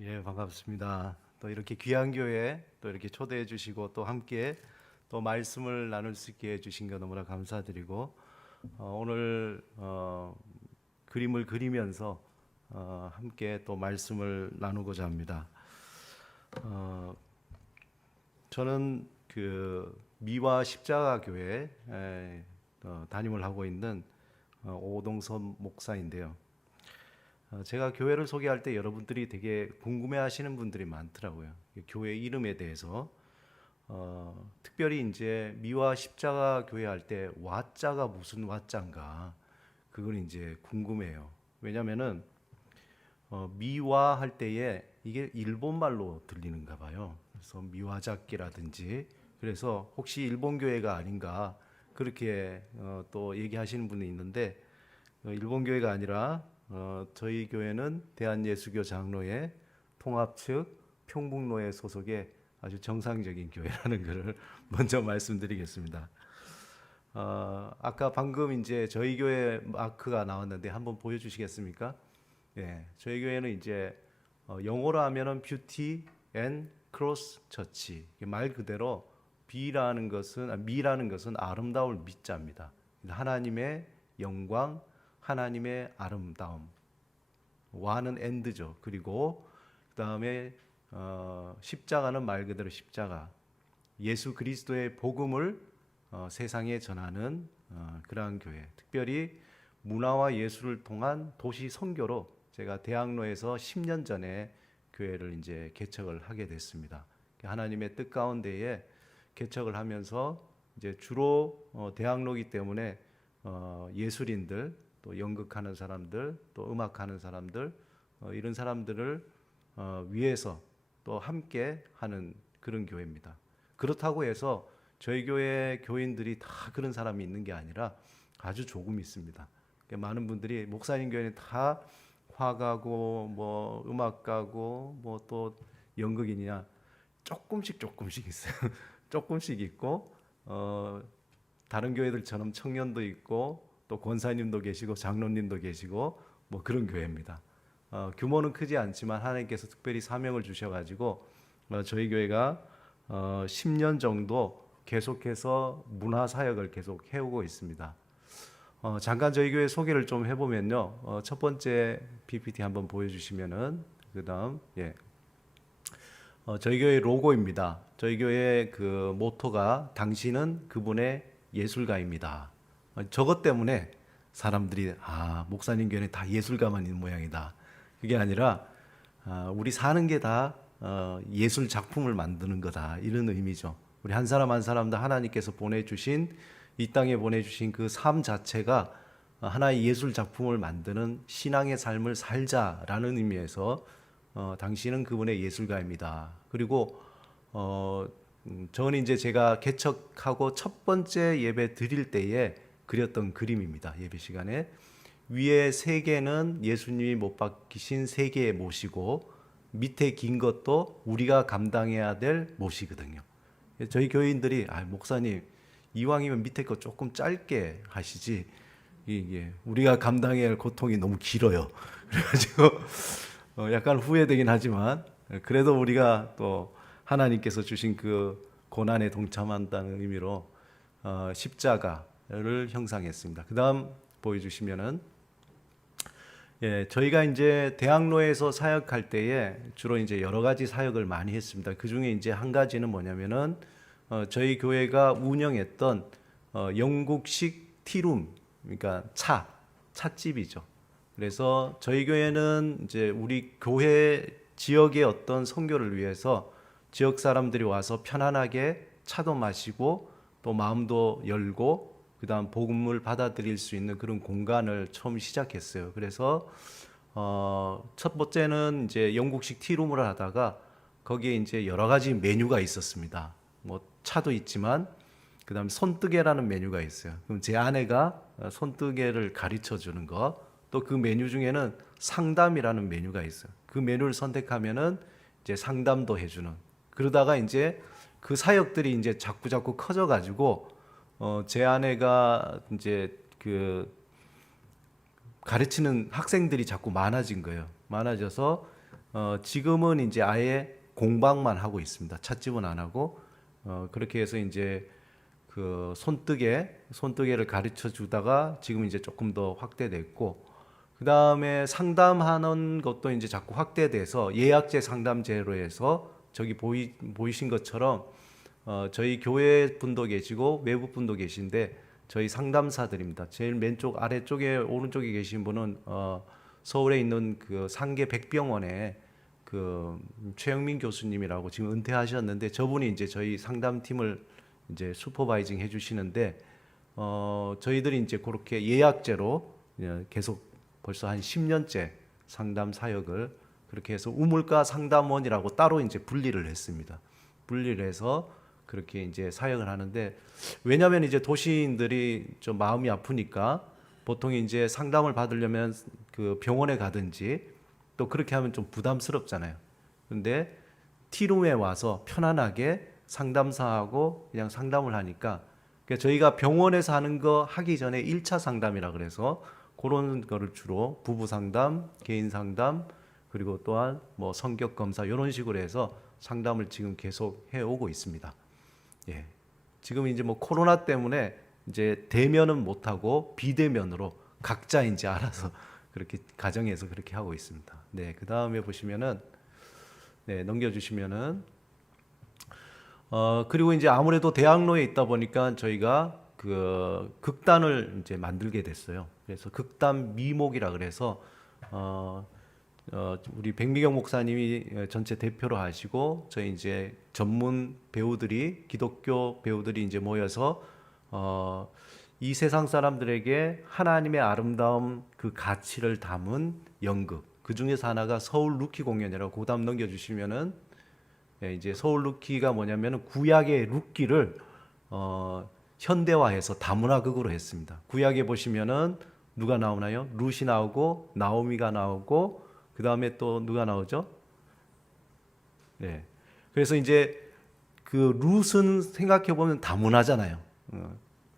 예, 반갑습니다. 또 이렇게 귀한 교회 또 이렇게 초대해 주시고 또 함께 또 말씀을 나눌 수 있게 해 주신 거 너무나 감사드리고 오늘 그림을 그리면서 함께 또 말씀을 나누고자 합니다. 어, 저는 그 미화 십자가 교회 담임을 하고 있는 오동선 목사인데요. 제가 교회를 소개할 때 여러분들이 되게 궁금해하시는 분들이 많더라고요. 교회 이름에 대해서 특별히 이제 미화 십자가 교회 할 때 와자가 무슨 와자인가 그걸 이제 궁금해요. 왜냐면은 미화 할 때에 이게 일본 말로 들리는가 봐요. 그래서 미화자키라든지 그래서 혹시 일본 교회가 아닌가 그렇게 또 얘기하시는 분이 있는데 일본 교회가 아니라 저희 교회는 대한예수교 장로회 통합 측 평북로회 소속의 아주 정상적인 교회라는 것을 먼저 말씀드리겠습니다. 아까 방금 이제 저희 교회 마크가 나왔는데 한번 보여주시겠습니까? 예, 저희 교회는 이제 영어로 하면은 뷰티 앤 크로스 처치 말 그대로 미라는 것은 아름다울 미자입니다. 하나님의 영광, 하나님의 아름다움. 와는 엔드죠. 그리고 그다음에 십자가는 말 그대로 십자가. 예수 그리스도의 복음을 세상에 전하는 그러한 교회. 특별히 문화와 예술을 통한 도시 선교로 제가 대학로에서 10년 전에 교회를 이제 개척을 하게 됐습니다. 하나님의 뜻 가운데에 개척을 하면서 이제 주로 대학로이기 때문에 예술인들 또 연극하는 사람들 또 음악하는 사람들 이런 사람들을 위해서 또 함께 하는 그런 교회입니다. 그렇다고 해서 저희 교회 교인들이 다 그런 사람이 있는 게 아니라 아주 조금 있습니다. 많은 분들이 목사님 교회는 다 화가고 뭐 음악가고 뭐 또 연극이냐 조금씩 있어요. 조금씩 있고 다른 교회들처럼 청년도 있고 또 권사님도 계시고 장로님도 계시고 뭐 그런 교회입니다. 규모는 크지 않지만 하나님께서 특별히 사명을 주셔가지고 저희 교회가 10년 정도 계속해서 문화 사역을 계속 해오고 있습니다. 잠깐 저희 교회 소개를 좀 해보면요. 첫 번째 PPT 한번 보여주시면은 그다음 저희 교회 로고입니다. 저희 교회 그 모토가 당신은 그분의 예술가입니다. 저것 때문에 사람들이 목사님 교회는 다 예술가만 있는 모양이다. 그게 아니라 우리 사는 게 다 예술 작품을 만드는 거다 이런 의미죠. 우리 한 사람 한 사람도 하나님께서 보내주신 이 땅에 보내주신 그 삶 자체가 하나의 예술 작품을 만드는 신앙의 삶을 살자라는 의미에서 당신은 그분의 예술가입니다. 그리고 저는 이제 제가 개척하고 첫 번째 예배 드릴 때에 그렸던 그림입니다. 예배 시간에 위에 세 개는 예수님이 못 박히신 세 개의 못이고 밑에 긴 것도 우리가 감당해야 될 못이거든요. 저희 교인들이 목사님 이왕이면 밑에 거 조금 짧게 하시지 이게 우리가 감당해야 할 고통이 너무 길어요. 그래가지고 약간 후회되긴 하지만 그래도 우리가 또 하나님께서 주신 그 고난에 동참한다는 의미로 십자가를 형상했습니다. 그 다음 보여주시면은 저희가 이제 대학로에서 사역할 때에 주로 이제 여러 가지 사역을 많이 했습니다. 그 중에 이제 한 가지는 뭐냐면은 저희 교회가 운영했던 영국식 티룸, 그러니까 찻집이죠. 그래서 저희 교회는 이제 우리 교회 지역의 어떤 선교를 위해서 지역 사람들이 와서 편안하게 차도 마시고 또 마음도 열고 그다음 복음을 받아들일 수 있는 그런 공간을 처음 시작했어요. 그래서 첫 번째는 이제 영국식 티룸을 하다가 거기에 이제 여러 가지 메뉴가 있었습니다. 뭐 차도 있지만 그다음 손뜨개라는 메뉴가 있어요. 그럼 제 아내가 손뜨개를 가르쳐 주는 거. 또 그 메뉴 중에는 상담이라는 메뉴가 있어요. 그 메뉴를 선택하면은 이제 상담도 해주는. 그러다가 이제 그 사역들이 이제 자꾸 커져 가지고 제 아내가 이제 가르치는 학생들이 자꾸 많아진 거예요. 많아져서 지금은 이제 아예 공방만 하고 있습니다. 찻집은 안 하고 그렇게 해서 이제 그 손뜨개를 가르쳐 주다가 지금 이제 조금 더 확대됐고, 그 다음에 상담하는 것도 이제 자꾸 확대돼서 예약제 상담제로 해서 저기 보이신 것처럼 저희 교회 분도 계시고 외부 분도 계신데 저희 상담사들입니다. 제일 왼쪽 아래쪽에 오른쪽에 계신 분은 서울에 있는 그 상계 백병원에 그 최영민 교수님이라고 지금 은퇴하셨는데 저분이 이제 저희 상담팀을 이제 슈퍼바이징 해주시는데 저희들이 이제 그렇게 예약제로 계속 벌써 한 10년째 상담 사역을 그렇게 해서 우물가 상담원이라고 따로 이제 분리를 했습니다. 분리를 해서 그렇게 이제 사역을 하는데, 왜냐하면 이제 도시인들이 좀 마음이 아프니까 보통 이제 상담을 받으려면 그 병원에 가든지 또 그렇게 하면 좀 부담스럽잖아요. 근데 티룸에 와서 편안하게 상담사하고 그냥 상담을 하니까, 그러니까 저희가 병원에서 하는 거 하기 전에 1차 상담이라 그래서 그런 거를 주로 부부 상담, 개인 상담, 그리고 또한 뭐 성격 검사 이런 식으로 해서 상담을 지금 계속 해오고 있습니다. 예. 지금 이제 뭐 코로나 때문에 이제 대면은 못 하고 비대면으로 각자 이제 알아서 그렇게 가정에서 그렇게 하고 있습니다. 네, 그 다음에 보시면은 넘겨주시면은 그리고 이제 아무래도 대학로에 있다 보니까 저희가 그 극단을 이제 만들게 됐어요. 그래서 극단 미목이라 그래서 우리 백미경 목사님이 전체 대표로 하시고 저희 이제 전문 배우들이 기독교 배우들이 이제 모여서 이 세상 사람들에게 하나님의 아름다움 그 가치를 담은 연극, 그 중에서 하나가 서울 루키 공연이라고 그다음 넘겨주시면은 이제 서울 루키가 뭐냐면은 구약의 루키를 현대화해서 다문화극으로 했습니다. 구약에 보시면은 누가 나오나요? 룻이 나오고 나오미가 나오고 그 다음에 또 누가 나오죠? 네. 그래서 이제 그 룻은 생각해 보면 다문화잖아요.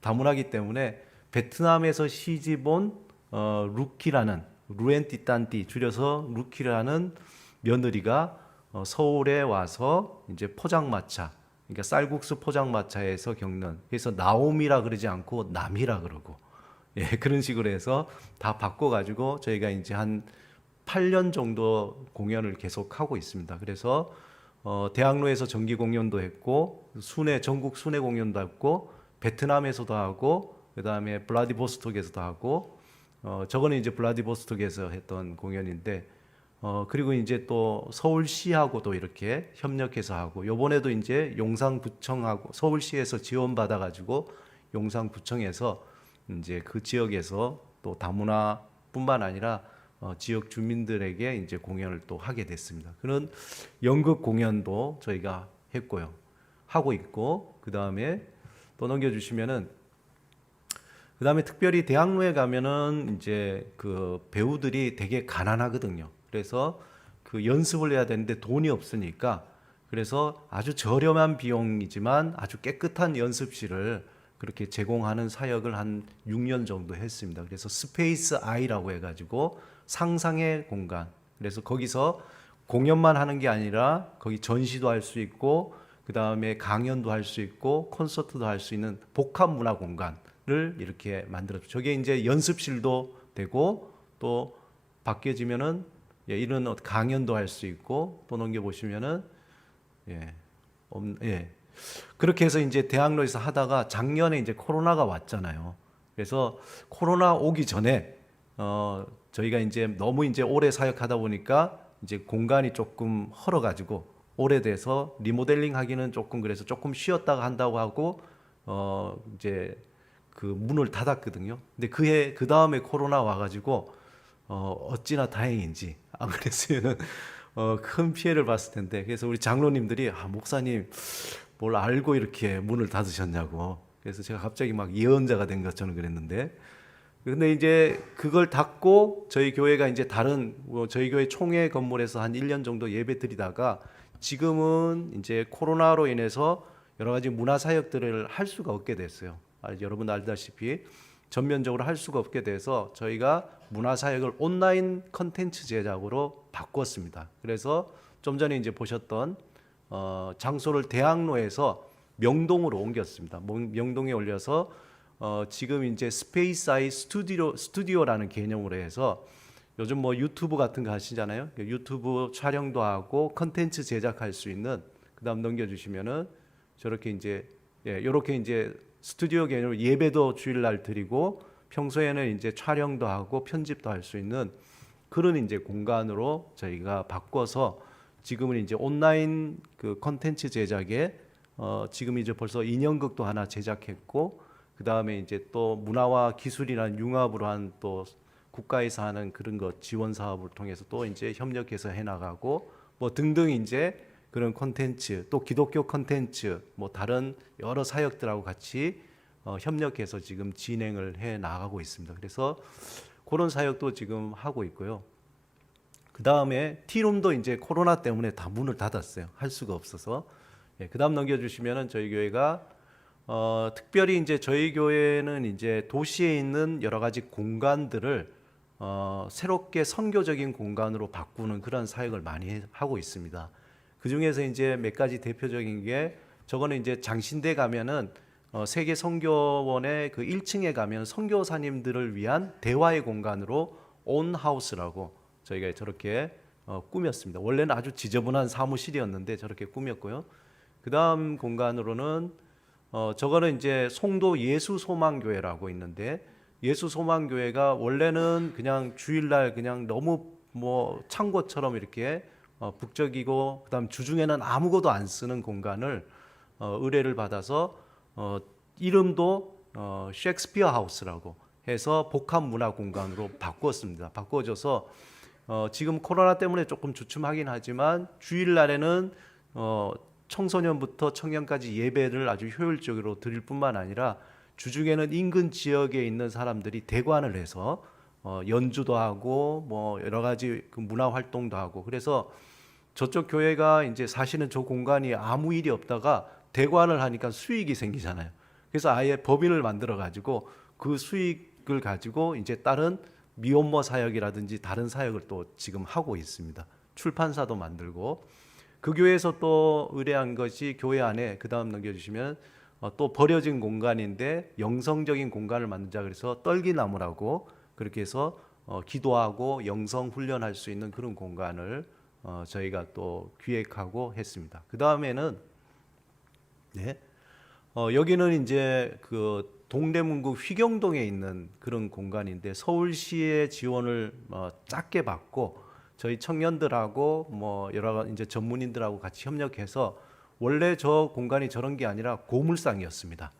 다문화기 때문에 베트남에서 시집온 루키라는 루엔티딴띠 줄여서 루키라는 며느리가 서울에 와서 이제 포장마차, 그러니까 쌀국수 포장마차에서 겪는, 그래서 나옴이라 그러지 않고 남이라 그러고, 예, 그런 식으로 해서 다 바꿔가지고 저희가 이제 한 8년 정도 공연을 계속 하고 있습니다. 그래서 대학로에서 정기 공연도 했고, 전국 순회 공연도 했고, 베트남에서도 하고, 그 다음에 블라디보스톡에서도 하고, 저거는 이제 블라디보스톡에서 했던 공연인데, 그리고 이제 또 서울시하고도 이렇게 협력해서 하고, 요번에도 이제 용산구청하고 서울시에서 지원받아가지고 용산구청에서 이제 그 지역에서 또 다문화뿐만 아니라 지역 주민들에게 이제 공연을 또 하게 됐습니다. 그런 연극 공연도 저희가 했고요. 하고 있고, 그 다음에 또 넘겨주시면은, 그 다음에 특별히 대학로에 가면은 이제 그 배우들이 되게 가난하거든요. 그래서 그 연습을 해야 되는데 돈이 없으니까, 그래서 아주 저렴한 비용이지만 아주 깨끗한 연습실을 그렇게 제공하는 사역을 한 6년 정도 했습니다. 그래서 스페이스 아이라고 해가지고 상상의 공간. 그래서 거기서 공연만 하는 게 아니라 거기 전시도 할 수 있고, 그 다음에 강연도 할 수 있고, 콘서트도 할 수 있는 복합 문화 공간을 이렇게 만들었죠. 저게 이제 연습실도 되고, 또 바뀌어지면은 이런 강연도 할 수 있고, 또 넘겨 보시면은 그렇게 해서 이제 대학로에서 하다가 작년에 이제 코로나가 왔잖아요. 그래서 코로나 오기 전에 저희가 이제 너무 이제 오래 사역하다 보니까 이제 공간이 조금 헐어가지고 오래돼서 리모델링 하기는 조금, 그래서 조금 쉬었다가 한다고 하고 이제 그 문을 닫았거든요. 근데 그 다음에 코로나 와가지고 어찌나 다행인지, 안 그랬으면은 큰 피해를 봤을 텐데. 그래서 우리 장로님들이 목사님 뭘 알고 이렇게 문을 닫으셨냐고. 그래서 제가 갑자기 막 예언자가 된 것처럼 그랬는데, 근데 이제 그걸 닫고 저희 교회가 이제 다른 저희 교회 총회 건물에서 한 1년 정도 예배 드리다가 지금은 이제 코로나로 인해서 여러 가지 문화 사역들을 할 수가 없게 됐어요. 여러분 알다시피 전면적으로 할 수가 없게 돼서 저희가 문화사역을 온라인 컨텐츠 제작으로 바꿨습니다. 그래서 좀 전에 이제 보셨던 장소를 대학로에서 명동으로 옮겼습니다. 명동에 올려서 지금 이제 스페이스 아이 스튜디오라는 개념으로 해서 요즘 뭐 유튜브 같은 거 하시잖아요. 유튜브 촬영도 하고 컨텐츠 제작할 수 있는, 그다음 넘겨주시면은 저렇게 이제 이렇게 이제 스튜디오 개념으로 예배도 주일날 드리고 평소에는 이제 촬영도 하고 편집도 할 수 있는 그런 이제 공간으로 저희가 바꿔서 지금은 이제 온라인 그 컨텐츠 제작에 지금 이제 벌써 인형극도 하나 제작했고, 그 다음에 이제 또 문화와 기술이란 융합으로 한 또 국가에서 하는 그런 것 지원 사업을 통해서 또 이제 협력해서 해나가고 뭐 등등 이제 그런 콘텐츠, 또 기독교 콘텐츠, 뭐 다른 여러 사역들하고 같이 협력해서 지금 진행을 해 나가고 있습니다. 그래서 그런 사역도 지금 하고 있고요. 그 다음에 티룸도 이제 코로나 때문에 다 문을 닫았어요. 할 수가 없어서. 그 다음 넘겨주시면은 저희 교회가 특별히 이제 저희 교회는 이제 도시에 있는 여러 가지 공간들을 새롭게 선교적인 공간으로 바꾸는 그런 사역을 많이 하고 있습니다. 그 중에서 이제 몇 가지 대표적인 게, 저거는 이제 장신대 가면은 세계 선교원의 그 1층에 가면 선교사님들을 위한 대화의 공간으로 온하우스라고 저희가 저렇게 꾸몄습니다. 원래는 아주 지저분한 사무실이었는데 저렇게 꾸몄고요. 그 다음 공간으로는 저거는 이제 송도 예수소망교회라고 있는데, 예수소망교회가 원래는 그냥 주일날 그냥 너무 뭐 창고처럼 이렇게 북적이고, 그다음 주중에는 아무것도 안 쓰는 공간을 의뢰를 받아서 이름도 셰익스피어 하우스라고 해서 복합 문화 공간으로 바꿨습니다. 바꿔줘서 지금 코로나 때문에 조금 주춤하긴 하지만 주일날에는 청소년부터 청년까지 예배를 아주 효율적으로 드릴 뿐만 아니라 주중에는 인근 지역에 있는 사람들이 대관을 해서 연주도 하고 뭐 여러 가지 그 문화 활동도 하고, 그래서 저쪽 교회가 이제 사실은 저 공간이 아무 일이 없다가 대관을 하니까 수익이 생기잖아요. 그래서 아예 법인을 만들어 가지고 그 수익을 가지고 이제 다른 미혼모 사역이라든지 다른 사역을 또 지금 하고 있습니다. 출판사도 만들고. 그 교회에서 또 의뢰한 것이 교회 안에, 그 다음 넘겨주시면 또 버려진 공간인데 영성적인 공간을 만들자 그래서 떨기나무라고 그렇게 해서 기도하고 영성 훈련할 수 있는 그런 공간을 저희가 또 기획하고 했습니다. 그 다음에는 여기는 이제 그 동대문구 휘경동에 있는 그런 공간인데, 서울시의 지원을 작게 받고 저희 청년들하고 뭐 여러 이제 전문인들하고 같이 협력해서, 원래 저 공간이 저런 게 아니라 고물상이었습니다.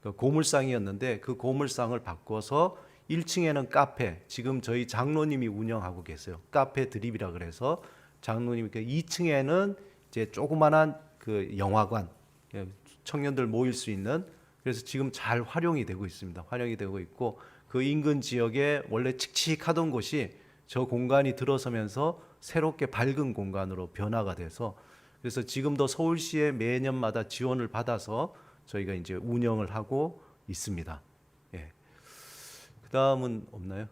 그 고물상이었는데 그 고물상을 바꿔서 1층에는 카페, 지금 저희 장로님이 운영하고 계세요. 카페 드립이라 그래서 장로님이, 2층에는 이제 조그만한 그 영화관, 청년들 모일 수 있는, 그래서 지금 잘 활용이 되고 있습니다. 활용이 되고 있고, 그 인근 지역에 원래 칙칙하던 곳이 저 공간이 들어서면서 새롭게 밝은 공간으로 변화가 돼서, 그래서 지금도 서울시에 매년마다 지원을 받아서 저희가 이제 운영을 하고 있습니다. 그 다음은 없나요?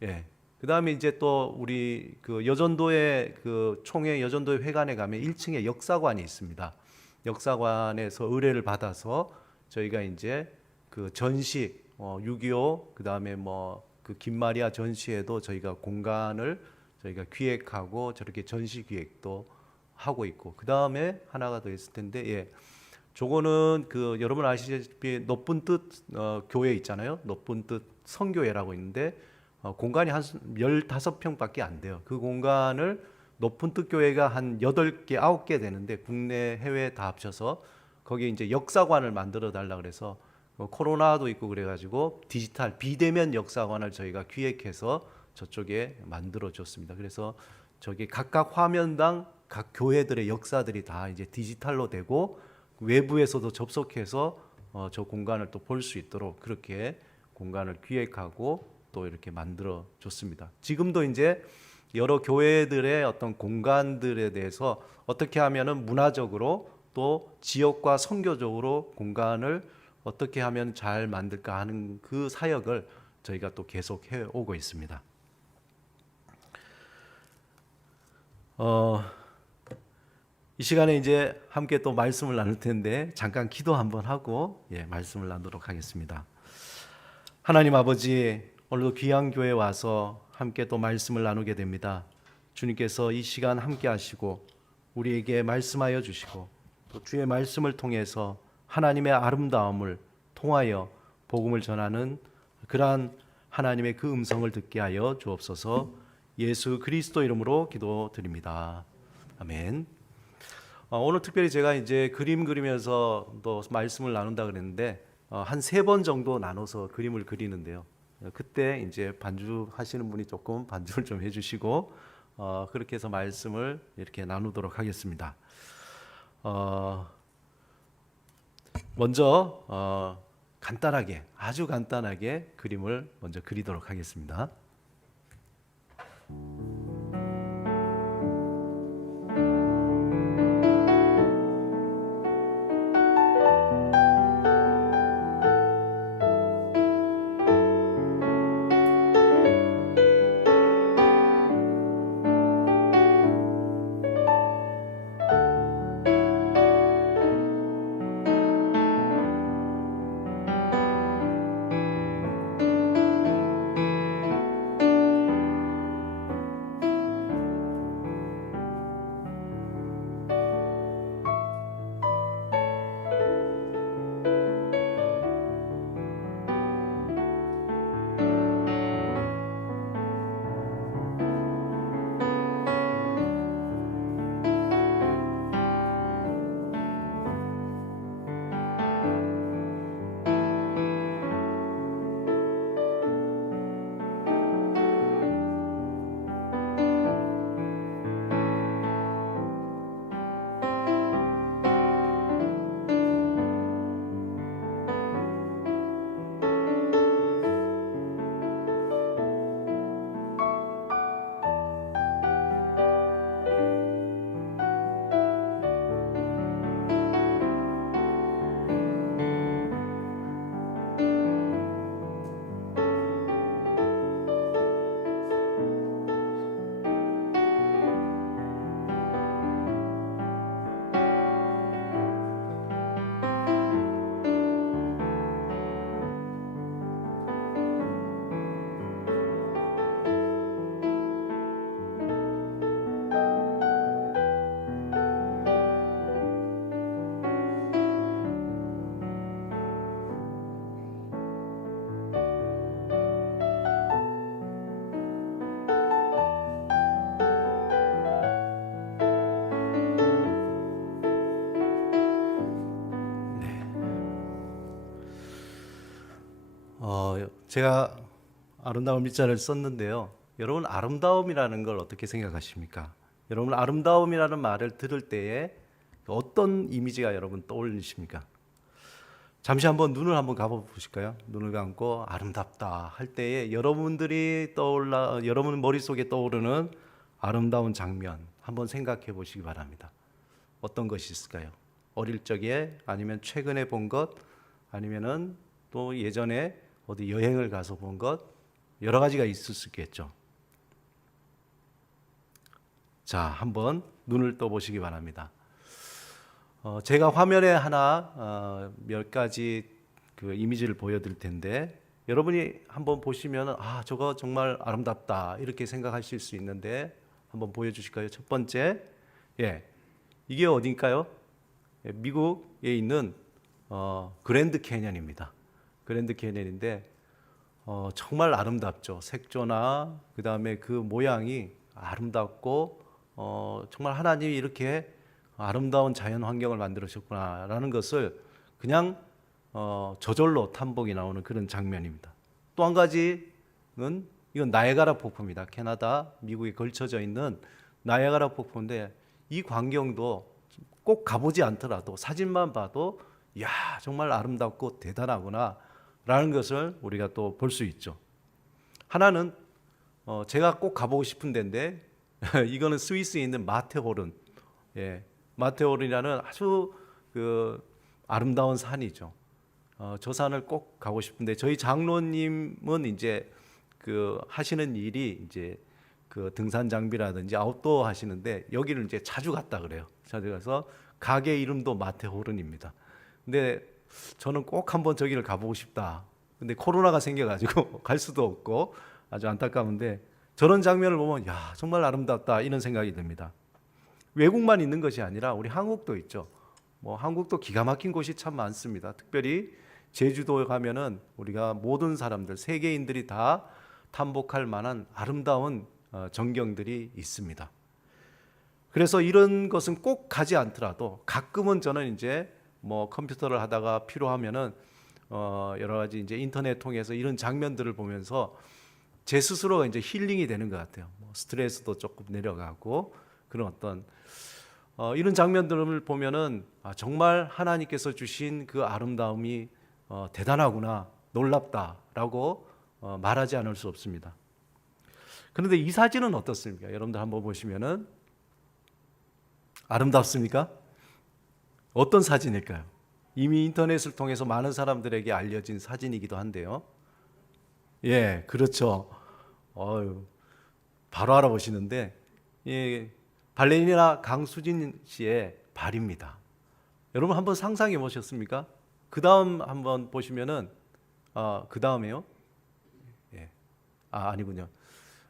그 다음에 이제 또 우리 그 여전도의 그 총회 여전도의 회관에 가면 1층에 역사관이 있습니다. 역사관에서 의뢰를 받아서 저희가 이제 그 전시 6.25 그 다음에 뭐 그 김마리아 전시회도 저희가 공간을 저희가 기획하고 저렇게 전시 기획도 하고 있고, 그 다음에 하나가 더 있을 텐데, 저거는 그 여러분 아시다시피 높은 뜻 교회 있잖아요. 높은 뜻 성교회라고 있는데 공간이 한 15평밖에 안 돼요. 그 공간을 높은 뜻 교회가 한 8개, 9개 되는데 국내 해외 다 합쳐서 거기에 이제 역사관을 만들어 달라 그래서 코로나도 있고 그래가지고 디지털 비대면 역사관을 저희가 기획해서 저쪽에 만들어 줬습니다. 그래서 저기 각각 화면당 각 교회들의 역사들이 다 이제 디지털로 되고 외부에서도 접속해서 저 공간을 또 볼 수 있도록 그렇게 공간을 기획하고 또 이렇게 만들어 줬습니다. 지금도 이제 여러 교회들의 어떤 공간들에 대해서 어떻게 하면은 문화적으로 또 지역과 선교적으로 공간을 어떻게 하면 잘 만들까 하는 그 사역을 저희가 또 계속 해오고 있습니다. 이 시간에 이제 함께 또 말씀을 나눌 텐데 잠깐 기도 한번 하고 말씀을 나누도록 하겠습니다. 하나님 아버지, 오늘도 귀한 교회에 와서 함께 또 말씀을 나누게 됩니다. 주님께서 이 시간 함께 하시고 우리에게 말씀하여 주시고 또 주의 말씀을 통해서 하나님의 아름다움을 통하여 복음을 전하는 그러한 하나님의 그 음성을 듣게 하여 주옵소서. 예수 그리스도 이름으로 기도드립니다. 아멘. 오늘 특별히 제가 이제 그림 그리면서 또 말씀을 나눈다 그랬는데 한 3번 정도 나눠서 그림을 그리는데요. 그때 이제 반주하시는 분이 조금 반주를 좀 해주시고 그렇게 해서 말씀을 이렇게 나누도록 하겠습니다. 먼저 간단하게, 아주 간단하게 그림을 먼저 그리도록 하겠습니다. 제가 아름다운 밑자를 썼는데요. 여러분, 아름다움이라는 걸 어떻게 생각하십니까? 여러분, 아름다움이라는 말을 들을 때에 어떤 이미지가 여러분 떠올리십니까? 잠시 한번 눈을 한번 감아 보실까요? 눈을 감고 아름답다 할 때에 여러분들이 여러분 머릿속에 떠오르는 아름다운 장면 한번 생각해 보시기 바랍니다. 어떤 것이 있을까요? 어릴 적에, 아니면 최근에 본 것, 아니면은 또 예전에 어디 여행을 가서 본 것, 여러 가지가 있을 수 있겠죠. 자, 한번 눈을 떠 보시기 바랍니다. 제가 화면에 하나 몇 가지 그 이미지를 보여드릴 텐데 여러분이 한번 보시면 저거 정말 아름답다 이렇게 생각하실 수 있는데 한번 보여주실까요? 첫 번째, 이게 어딘가요? 미국에 있는 그랜드 캐년입니다. 그랜드 캐년인데 정말 아름답죠. 색조나 그 다음에 그 모양이 아름답고 정말 하나님이 이렇게 아름다운 자연 환경을 만들으셨구나라는 것을 그냥 저절로 탐복이 나오는 그런 장면입니다. 또 한 가지는 이건 나이아가라 폭포입니다. 캐나다, 미국에 걸쳐져 있는 나이아가라 폭포인데 이 광경도 꼭 가보지 않더라도 사진만 봐도 이야 정말 아름답고 대단하구나 라는 것을 우리가 또 볼 수 있죠. 하나는 제가 꼭 가보고 싶은 데인데 이거는 스위스에 있는 마테호른, 마테호른이라는 아주 그 아름다운 산이죠. 저 산을 꼭 가고 싶은데 저희 장로님은 이제 그 하시는 일이 이제 그 등산 장비라든지 아웃도어 하시는데 여기를 이제 자주 갔다 그래요. 자주 가서 가게 이름도 마테호른입니다. 근데 저는 꼭 한번 저기를 가보고 싶다. 근데 코로나가 생겨가지고 갈 수도 없고 아주 안타까운데 저런 장면을 보면 야 정말 아름답다 이런 생각이 듭니다. 외국만 있는 것이 아니라 우리 한국도 있죠. 뭐 한국도 기가 막힌 곳이 참 많습니다. 특별히 제주도에 가면은 우리가 모든 사람들 세계인들이 다 탐복할 만한 아름다운 전경들이 있습니다. 그래서 이런 것은 꼭 가지 않더라도 가끔은 저는 이제 뭐 컴퓨터를 하다가 필요하면은 여러 가지 이제 인터넷 통해서 이런 장면들을 보면서 제 스스로가 이제 힐링이 되는 것 같아요. 뭐 스트레스도 조금 내려가고 그런 어떤 이런 장면들을 보면은 정말 하나님께서 주신 그 아름다움이 대단하구나, 놀랍다라고 말하지 않을 수 없습니다. 그런데 이 사진은 어떻습니까? 여러분들 한번 보시면은 아름답습니까? 어떤 사진일까요? 이미 인터넷을 통해서 많은 사람들에게 알려진 사진이기도 한데요. 예, 그렇죠. 바로 알아보시는데, 예, 발레리나 강수진 씨의 발입니다. 여러분 한번 상상해 보셨습니까? 그 다음 한번 보시면은, 그 다음에요? 예. 아니군요.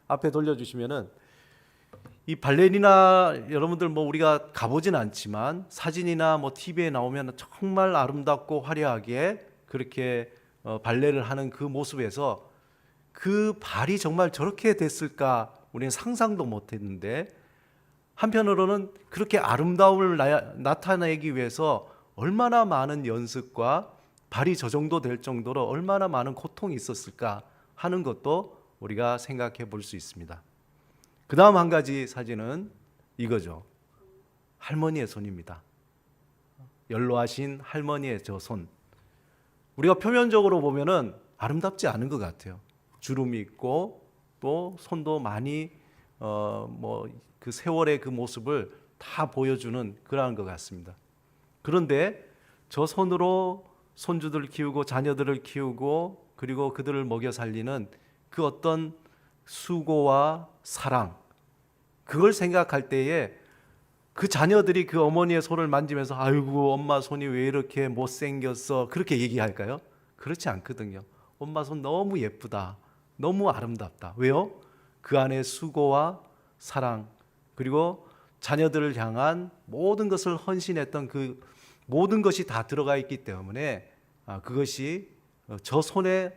앞에 돌려주시면은, 이 발레리나 여러분들 뭐 우리가 가보진 않지만 사진이나 뭐 TV에 나오면 정말 아름답고 화려하게 그렇게 발레를 하는 그 모습에서 그 발이 정말 저렇게 됐을까 우리는 상상도 못했는데 한편으로는 그렇게 아름다움을 나타내기 위해서 얼마나 많은 연습과 발이 저 정도 될 정도로 얼마나 많은 고통이 있었을까 하는 것도 우리가 생각해 볼 수 있습니다. 그 다음 한 가지 사진은 이거죠. 할머니의 손입니다. 연로하신 할머니의 저 손. 우리가 표면적으로 보면은 아름답지 않은 것 같아요. 주름이 있고 또 손도 많이 뭐 그 세월의 그 모습을 다 보여주는 그러한 것 같습니다. 그런데 저 손으로 손주들을 키우고 자녀들을 키우고 그리고 그들을 먹여 살리는 그 어떤 수고와 사랑, 그걸 생각할 때에 그 자녀들이 그 어머니의 손을 만지면서 아이고 엄마 손이 왜 이렇게 못생겼어 그렇게 얘기할까요? 그렇지 않거든요. 엄마 손 너무 예쁘다, 너무 아름답다. 왜요? 그 안에 수고와 사랑 그리고 자녀들을 향한 모든 것을 헌신했던 그 모든 것이 다 들어가 있기 때문에 그것이 저 손에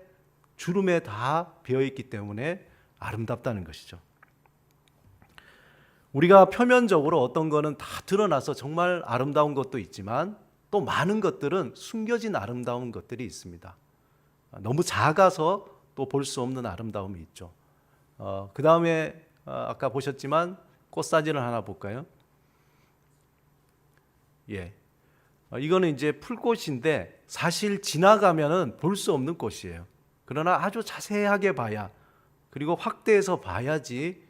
주름에 다 배어 있기 때문에 아름답다는 것이죠. 우리가 표면적으로 어떤 거는 다 드러나서 정말 아름다운 것도 있지만 또 많은 것들은 숨겨진 아름다운 것들이 있습니다. 너무 작아서 또 볼 수 없는 아름다움이 있죠. 그 다음에 아까 보셨지만 꽃 사진을 하나 볼까요? 예, 이거는 이제 풀꽃인데 사실 지나가면은 볼 수 없는 꽃이에요. 그러나 아주 자세하게 봐야 그리고 확대해서 봐야지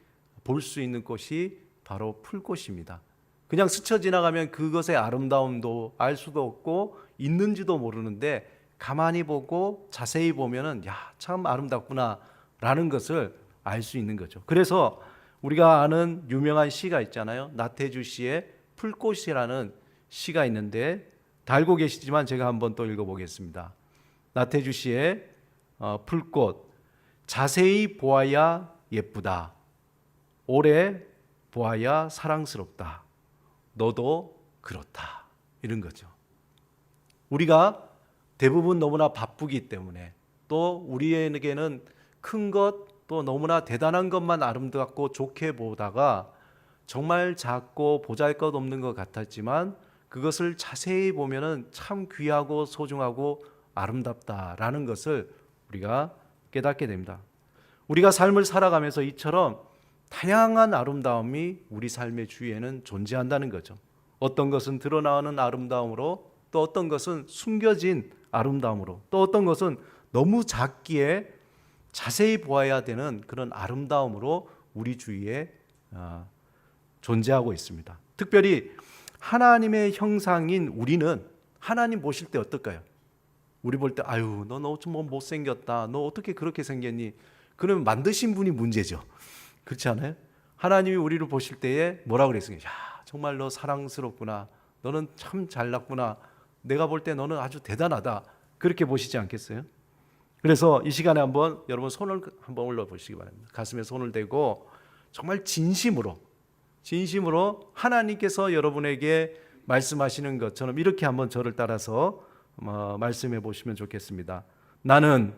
볼 수 있는 꽃이 바로 풀꽃입니다. 그냥 스쳐 지나가면 그것의 아름다움도 알 수도 없고 있는지도 모르는데 가만히 보고 자세히 보면은 야, 참 아름답구나라는 것을 알 수 있는 거죠. 그래서 우리가 아는 유명한 시가 있잖아요. 나태주 씨의 풀꽃이라는 시가 있는데 다 알고 계시지만 제가 한번 또 읽어보겠습니다. 나태주 씨의 풀꽃. 자세히 보아야 예쁘다. 오래 보아야 사랑스럽다. 너도 그렇다. 이런 거죠. 우리가 대부분 너무나 바쁘기 때문에 또 우리에게는 큰 것 또 너무나 대단한 것만 아름답고 좋게 보다가 정말 작고 보잘것없는 것 같았지만 그것을 자세히 보면은 참 귀하고 소중하고 아름답다라는 것을 우리가 깨닫게 됩니다. 우리가 삶을 살아가면서 이처럼 다양한 아름다움이 우리 삶의 주위에는 존재한다는 거죠. 어떤 것은 드러나는 아름다움으로 또 어떤 것은 숨겨진 아름다움으로 또 어떤 것은 너무 작기에 자세히 보아야 되는 그런 아름다움으로 우리 주위에 존재하고 있습니다. 특별히 하나님의 형상인 우리는 하나님 보실 때 어떨까요? 우리 볼 때 아유 너 좀 못생겼다, 너 어떻게 그렇게 생겼니? 그러면 만드신 분이 문제죠. 그렇지 않아요? 하나님이 우리를 보실 때에 뭐라 그랬습니까? 야 정말 너 사랑스럽구나, 너는 참 잘났구나, 내가 볼 때 너는 아주 대단하다, 그렇게 보시지 않겠어요? 그래서 이 시간에 한번 여러분 손을 한번 올려 보시기 바랍니다. 가슴에 손을 대고 정말 진심으로 하나님께서 여러분에게 말씀하시는 것처럼 이렇게 한번 저를 따라서 말씀해 보시면 좋겠습니다. 나는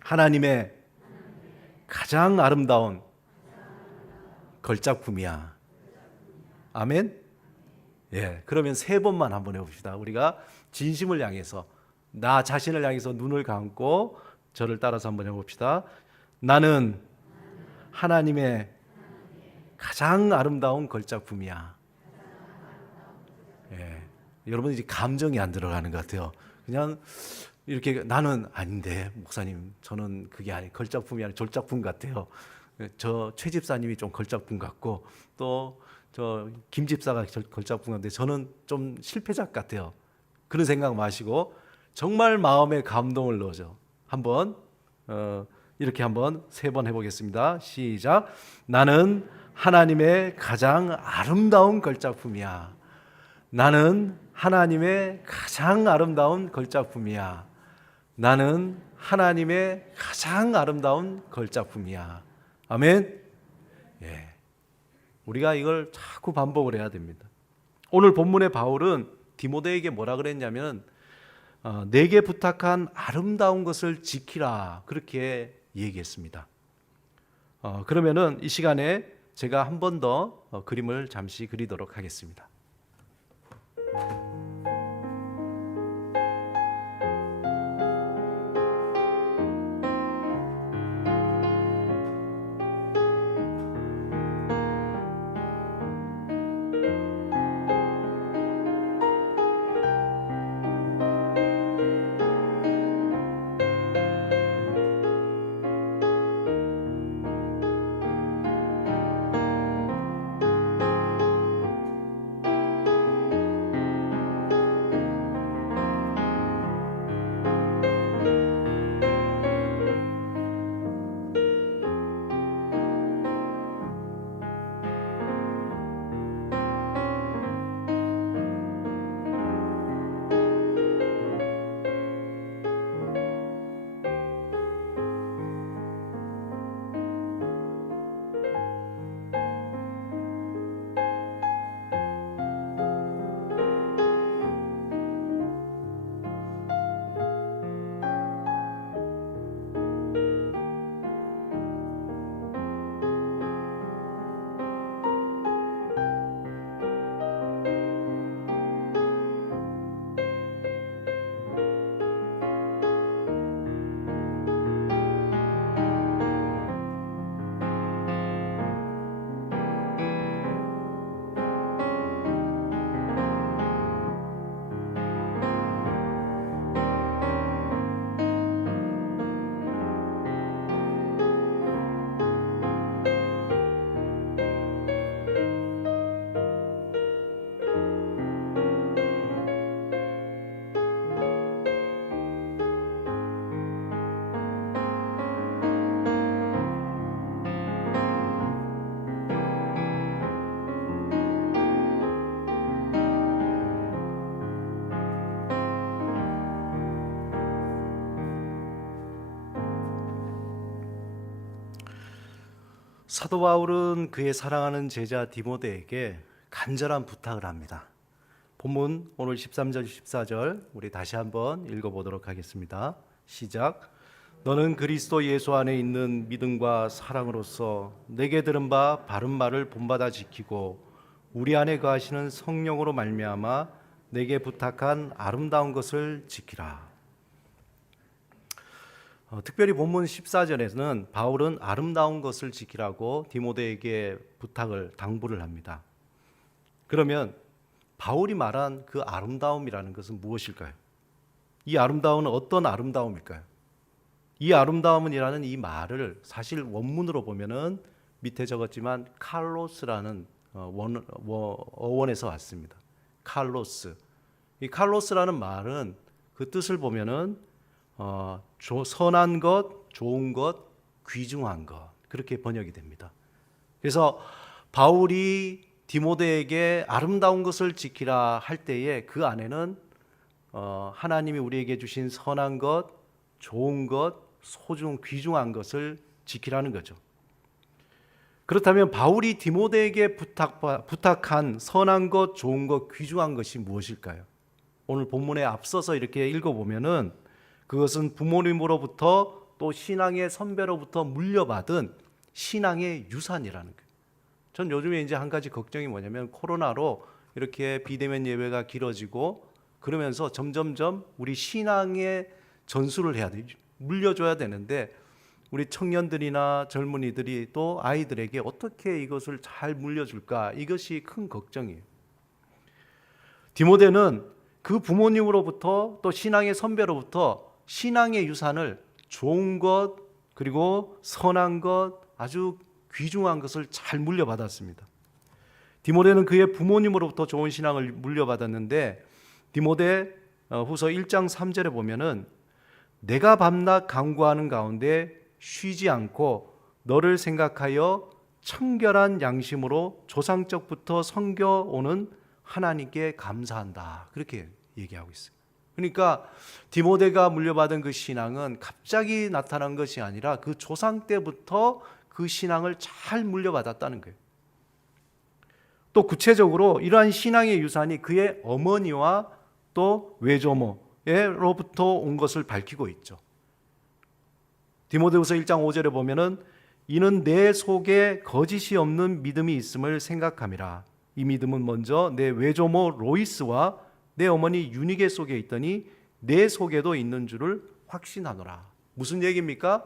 하나님의 가장 아름다운 걸작품이야. 아멘. 예, 그러면 세 번만 한번 해봅시다. 우리가 진심을 향해서, 나 자신을 향해서 눈을 감고 저를 따라서 한번 해봅시다. 나는 하나님의 가장 아름다운 걸작품이야. 예, 여러분 이제 감정이 안 들어가는 것 같아요. 그냥 이렇게 나는 아닌데 목사님 저는 그게 아니 걸작품이 아니라 졸작품 같아요. 저 최 집사님이 좀 걸작품 같고 또 저 김 집사가 걸작품 같은데 저는 좀 실패작 같아요. 그런 생각 마시고 정말 마음에 감동을 넣어줘. 한번 이렇게 한번 세 번 해보겠습니다. 시작. 나는 하나님의 가장 아름다운 걸작품이야. 나는 하나님의 가장 아름다운 걸작품이야. 나는 하나님의 가장 아름다운 걸작품이야. 아멘. 예. 우리가 이걸 자꾸 반복을 해야 됩니다. 오늘 본문의 바울은 디모데에게 뭐라 그랬냐면 내게 부탁한 아름다운 것을 지키라, 그렇게 얘기했습니다. 그러면은 이 시간에 제가 한 번 더 그림을 잠시 그리도록 하겠습니다. 사도 바울은 그의 사랑하는 제자 디모데에게 간절한 부탁을 합니다. 본문 오늘 13절 14절 우리 다시 한번 읽어보도록 하겠습니다. 시작. 너는 그리스도 예수 안에 있는 믿음과 사랑으로서 내게 들은 바 바른 말을 본받아 지키고 우리 안에 거하시는 성령으로 말미암아 내게 부탁한 아름다운 것을 지키라. 특별히 본문 14절에서는 바울은 아름다운 것을 지키라고 디모데에게 당부를 합니다. 그러면 바울이 말한 그 아름다움이라는 것은 무엇일까요? 이 아름다움은 어떤 아름다움일까요? 이 아름다움이라는 이 말을 사실 원문으로 보면은 밑에 적었지만 칼로스라는 어원에서 왔습니다. 칼로스. 이 칼로스라는 말은 그 뜻을 보면은 선한 것, 좋은 것, 귀중한 것 그렇게 번역이 됩니다. 그래서 바울이 디모데에게 아름다운 것을 지키라 할 때에 그 안에는 하나님이 우리에게 주신 선한 것, 좋은 것, 귀중한 것을 지키라는 거죠. 그렇다면 바울이 디모데에게 부탁한 선한 것, 좋은 것, 귀중한 것이 무엇일까요? 오늘 본문에 앞서서 이렇게 읽어보면은 그것은 부모님으로부터 또 신앙의 선배로부터 물려받은 신앙의 유산이라는 거예요. 전 요즘에 이제 한 가지 걱정이 뭐냐면 코로나로 이렇게 비대면 예배가 길어지고 그러면서 점점점 우리 신앙의 전수를 해야 돼요. 물려줘야 되는데 우리 청년들이나 젊은이들이 또 아이들에게 어떻게 이것을 잘 물려줄까? 이것이 큰 걱정이에요. 디모데는 그 부모님으로부터 또 신앙의 선배로부터 신앙의 유산을 좋은 것 그리고 선한 것 아주 귀중한 것을 잘 물려받았습니다. 디모데는 그의 부모님으로부터 좋은 신앙을 물려받았는데 디모데 후서 1장 3절에 보면은 내가 밤낮 간구하는 가운데 쉬지 않고 너를 생각하여 청결한 양심으로 조상적부터 섬겨오는 하나님께 감사한다. 그렇게 얘기하고 있어요. 그러니까 디모데가 물려받은 그 신앙은 갑자기 나타난 것이 아니라 그 조상 때부터 그 신앙을 잘 물려받았다는 거예요. 또 구체적으로 이러한 신앙의 유산이 그의 어머니와 또 외조모로부터 온 것을 밝히고 있죠. 디모데후서 1장 5절에 보면은 이는 내 속에 거짓이 없는 믿음이 있음을 생각함이라. 이 믿음은 먼저 내 외조모 로이스와 내 어머니 유니게 속에 있더니 내 속에도 있는 줄을 확신하노라. 무슨 얘기입니까?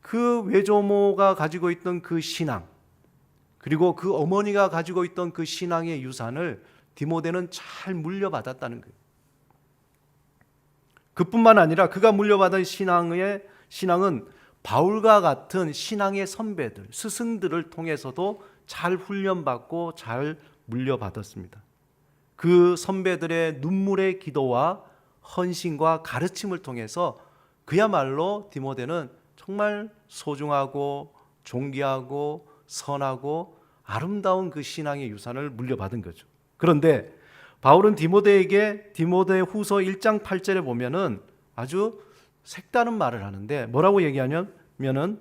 그 외조모가 가지고 있던 그 신앙 그리고 그 어머니가 가지고 있던 그 신앙의 유산을 디모데는 잘 물려받았다는 거예요. 그뿐만 아니라 그가 물려받은 신앙은 바울과 같은 신앙의 선배들, 스승들을 통해서도 잘 훈련받고 잘 물려받았습니다. 그 선배들의 눈물의 기도와 헌신과 가르침을 통해서 그야말로 디모데는 정말 소중하고 존귀하고 선하고 아름다운 그 신앙의 유산을 물려받은 거죠. 그런데 바울은 디모데 후서 1장 8절에 보면은 아주 색다른 말을 하는데 뭐라고 얘기하냐면은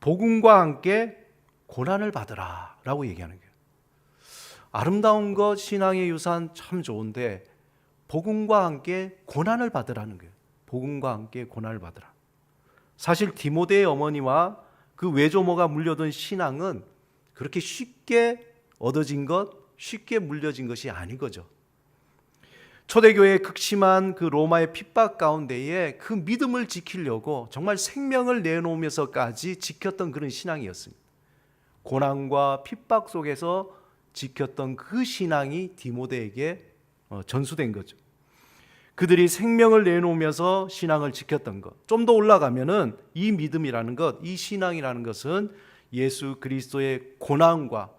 복음과 함께 고난을 받으라 라고 얘기하는 거예요. 아름다운 것 신앙의 유산 참 좋은데 복음과 함께 고난을 받으라는 거예요. 복음과 함께 고난을 받으라. 사실 디모데의 어머니와 그 외조모가 물려둔 신앙은 그렇게 쉽게 얻어진 것, 쉽게 물려진 것이 아닌 거죠. 초대교회의 극심한 그 로마의 핍박 가운데에 그 믿음을 지키려고 정말 생명을 내놓으면서까지 지켰던 그런 신앙이었습니다. 고난과 핍박 속에서 지켰던 그 신앙이 디모데에게 전수된 거죠. 그들이 생명을 내놓으면서 신앙을 지켰던 것. 좀 더 올라가면은 이 믿음이라는 것, 이 신앙이라는 것은 예수 그리스도의 고난과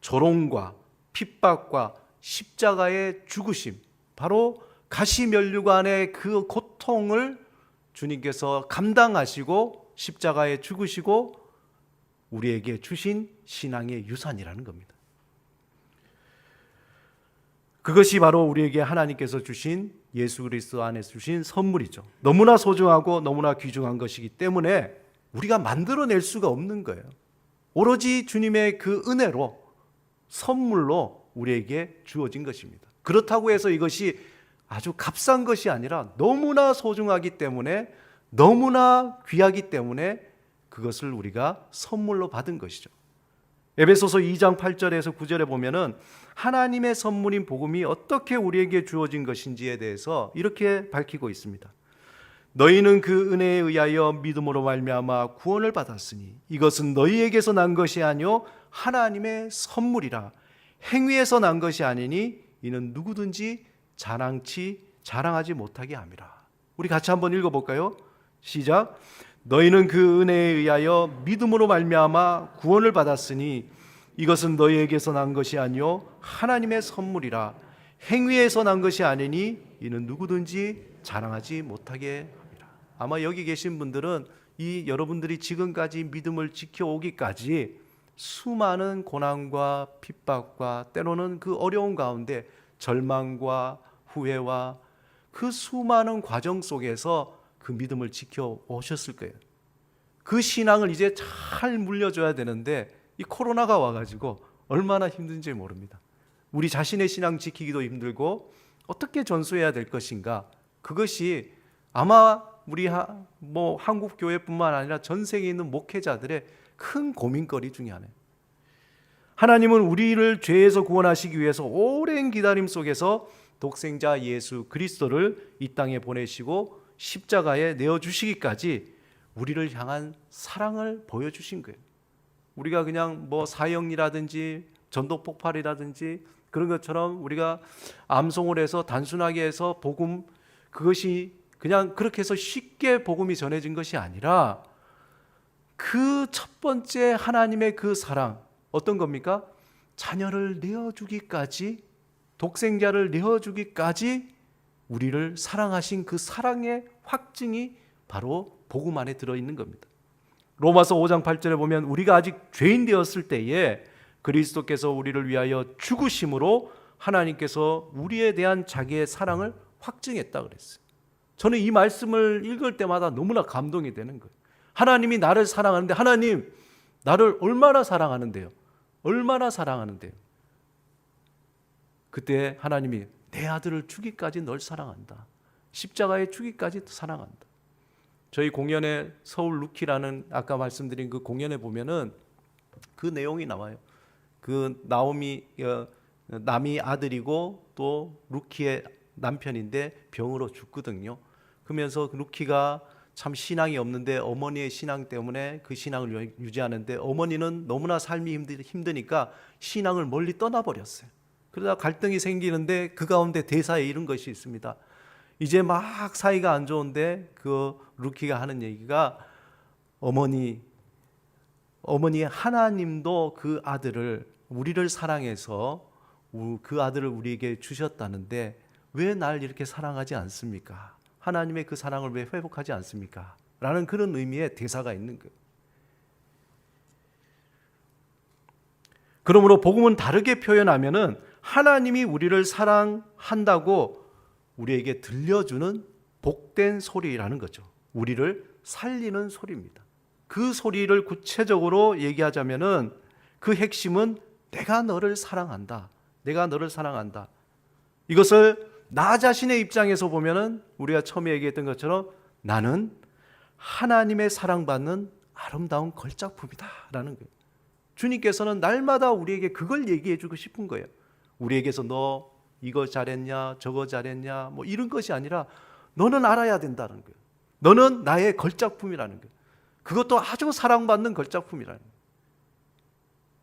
조롱과 핍박과 십자가의 죽으심, 바로 가시면류관의 그 고통을 주님께서 감당하시고 십자가에 죽으시고 우리에게 주신 신앙의 유산이라는 겁니다. 그것이 바로 우리에게 하나님께서 주신 예수 그리스도 안에서 주신 선물이죠. 너무나 소중하고 너무나 귀중한 것이기 때문에 우리가 만들어낼 수가 없는 거예요. 오로지 주님의 그 은혜로 선물로 우리에게 주어진 것입니다. 그렇다고 해서 이것이 아주 값싼 것이 아니라 너무나 소중하기 때문에 너무나 귀하기 때문에 그것을 우리가 선물로 받은 것이죠. 에베소서 2장 8절에서 9절에 보면은 하나님의 선물인 복음이 어떻게 우리에게 주어진 것인지에 대해서 이렇게 밝히고 있습니다. 너희는 그 은혜에 의하여 믿음으로 말미암아 구원을 받았으니 이것은 너희에게서 난 것이 아니요 하나님의 선물이라. 행위에서 난 것이 아니니 이는 누구든지 자랑하지 못하게 함이라. 우리 같이 한번 읽어볼까요? 시작. 너희는 그 은혜에 의하여 믿음으로 말미암아 구원을 받았으니 이것은 너희에게서 난 것이 아니요 하나님의 선물이라. 행위에서 난 것이 아니니 이는 누구든지 자랑하지 못하게 합니다. 아마 여기 계신 분들은 이 여러분들이 지금까지 믿음을 지켜오기까지 수많은 고난과 핍박과 때로는 그 어려운 가운데 절망과 후회와 그 수많은 과정 속에서 그 믿음을 지켜오셨을 거예요. 그 신앙을 이제 잘 물려줘야 되는데 이 코로나가 와가지고 얼마나 힘든지 모릅니다. 우리 자신의 신앙 지키기도 힘들고 어떻게 전수해야 될 것인가, 그것이 아마 우리 한국 교회뿐만 아니라 전 세계에 있는 목회자들의 큰 고민거리 중에 하나예요. 하나님은 우리를 죄에서 구원하시기 위해서 오랜 기다림 속에서 독생자 예수 그리스도를 이 땅에 보내시고 십자가에 내어주시기까지 우리를 향한 사랑을 보여주신 거예요. 우리가 그냥 사형이라든지 전도 폭발이라든지 그런 것처럼 우리가 암송을 해서 단순하게 해서 복음, 그것이 그냥 그렇게 해서 쉽게 복음이 전해진 것이 아니라 그 첫 번째 하나님의 그 사랑, 어떤 겁니까? 자녀를 내어주기까지, 독생자를 내어주기까지 우리를 사랑하신 그 사랑의 확증이 바로 복음 안에 들어있는 겁니다. 로마서 5장 8절에 보면 우리가 아직 죄인 되었을 때에 그리스도께서 우리를 위하여 죽으심으로 하나님께서 우리에 대한 자기의 사랑을 확증했다 그랬어요. 저는 이 말씀을 읽을 때마다 너무나 감동이 되는 거예요. 하나님이 나를 사랑하는데, 하나님 나를 얼마나 사랑하는데요? 얼마나 사랑하는데요? 그때 하나님이 내 아들을 주기까지 널 사랑한다. 십자가에 주기까지 사랑한다. 저희 공연에 서울 루키라는 아까 말씀드린 그 공연에 보면은 그 내용이 나와요. 그 남이 아들이고 또 루키의 남편인데 병으로 죽거든요. 그러면서 루키가 참 신앙이 없는데 어머니의 신앙 때문에 그 신앙을 유지하는데 어머니는 너무나 삶이 힘드니까 신앙을 멀리 떠나버렸어요. 그러다 갈등이 생기는데 그 가운데 대사에 이런 것이 있습니다. 이제 막 사이가 안 좋은데 그 루키가 하는 얘기가 어머니 하나님도 그 아들을, 우리를 사랑해서 그 아들을 우리에게 주셨다는데 왜 날 이렇게 사랑하지 않습니까? 하나님의 그 사랑을 왜 회복하지 않습니까? 라는 그런 의미의 대사가 있는 거예요. 그러므로 복음은 다르게 표현하면은 하나님이 우리를 사랑한다고 우리에게 들려주는 복된 소리라는 거죠. 우리를 살리는 소리입니다. 그 소리를 구체적으로 얘기하자면은 그 핵심은 내가 너를 사랑한다. 내가 너를 사랑한다. 이것을 나 자신의 입장에서 보면은 우리가 처음에 얘기했던 것처럼 나는 하나님의 사랑받는 아름다운 걸작품이다 라는 거예요. 주님께서는 날마다 우리에게 그걸 얘기해 주고 싶은 거예요. 우리에게서 너 이거 잘했냐 저거 잘했냐 이런 것이 아니라 너는 알아야 된다는 거예요. 너는 나의 걸작품이라는 거예요. 그것도 아주 사랑받는 걸작품이라는 거예요.